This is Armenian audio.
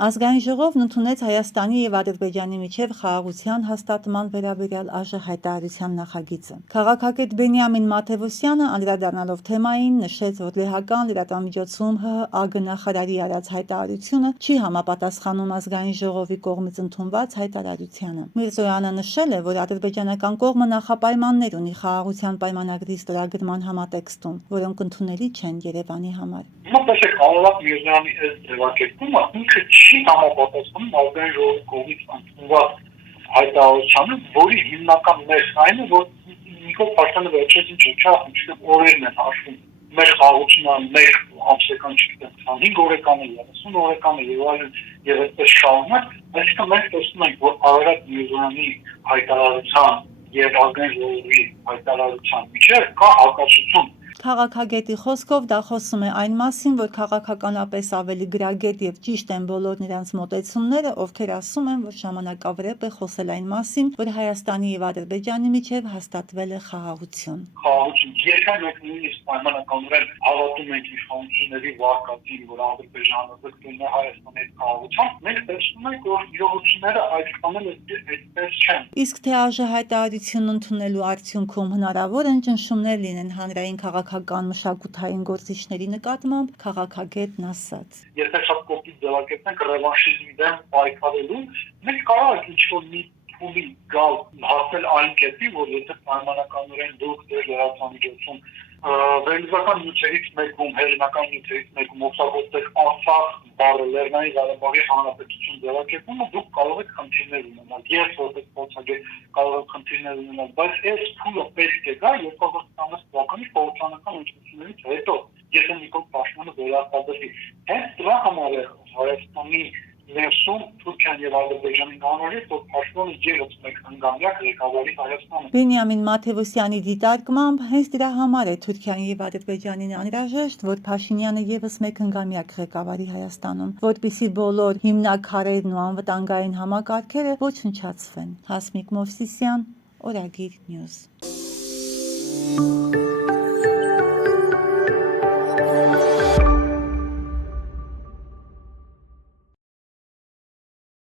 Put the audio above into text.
Ազգային ժողովն ընդունեց Հայաստանի և Ադրբեջանի միջև խաղաղության հաստատման վերաբերյալ ԱԺ հայտարարության նախագիծը։ Քաղաքագետ Բենիամին Մաթևոսյանը անդրադառնալով թեմային նշեց, որ լեհական լրատվամիջոցում ՀՀԱԳ նախարարի արած հայտարարությունը չի համապատասխանում Ազգային ժողովի կողմից ընդունված հայտարարությանը։ Միրզոյանը նշել է, որ ադրբեջանական կողմը նախապայմաններ ունի խաղաղության պայմանագրի ստորագրման համատեքստում, որոնք ընդունելի չեն Երևանի համար։ Տեսեք, Արարատ Միրզոյանի այս ձևակերպումը ինքը չի համապատասխանում Ազգային ժողովի կողմից ընդունված հայտարարությանը, որի հիմնական մեսն այն է, որ Նիկոլ Փաշինյանը վերջերս օրերն են հաշվում։ Մեր խաղաղությունը մեր ամսական 25 օրեկան է, 30 օրեկան է եւ այլն, եւ այդպես շարունակ, այսինքն մենք տեսնում ենք, որ Արարատ Միրզոյանի հայտարարության եւ Ազգային ժողովի հայտարարության միջեւ կա հակասություն։ Քաղաքագետի խոսքով դա խոսում է այն մասին, որ քաղաքականապես ավելի գրագետ եւ ճիշտ են բոլոր նրանց մոտեցումները, ովքեր ասում են, որ ժամանակավրեպ է խոսել այն մասին, որ Հայաստանի եւ Ադրբեջանի միջեւ հաստատվել է խաղաղություն։ Եթե մենք նույնիսկ պայմանականորեն հավատում ենք իշխանությունների վարկածին, որ Ադրբեջանը ձգտում է Հայաստանի հետ խաղաղության, մենք տեսնում ենք, որ իրողությունները այդքան էլ այդպես չեն։ Իսկ թե ԱԺ հայտարարությունն ընդունելու արդյունքում հնարավոր են ճնշումներ լինեն հանրային քաղաքական մշակութային գործիչների նկատմամբ, քաղաքագետն ասաց. Եթե շատ կողքից ձևակերպենք ռևանշիզմի դեմ պայքարելու, մենք կարող ենք ինչ-որ մի փուլի գալ հասնել այն կետի, որ եթե պայմանականորեն դուք ձեր լրատվամիջոցում վերլուծական նյութերից մեկում, հեղինական նյութերից մեկում օգտագործեք Արցախ բառը Լեռնային Ղարաբաղի Հանրապետություն ձևակերպումը, դուք կարող եք խնդիրներ ունենալ։ Ես որպես փորձագետ կարող եմ խնդիրներ ունենալ, բայց այս փուլը պետք է գա 2019 թվականի խորհրդարանական ընտրություններից հետո, եթե Նիկոլ Փաշինյանը վերարտադրվի։ Հենց դրա համար է Հայաստանի ներսում Թուրքիան եւ Ադրբեջանին անորոշ, որ Փաշինյանը ևս մեկ հնգամյակ ղեկավարի Հայաստանը։ Բենիամին Մաթևոսյանի դիտարկմամբ հենց դրա համար է Թուրքիան եւ Ադրբեջանին անհրաժեշտ, որ Փաշինյանը ևս մեկ հնգամյակ ղեկավարի Հայաստանում, որպեսզի բոլոր հիմնաքարերն ու անվտանգային համակարգերը ոչնչացվեն։ Հասմիկ Մովսիսյան, Օրագիր Նյուզ։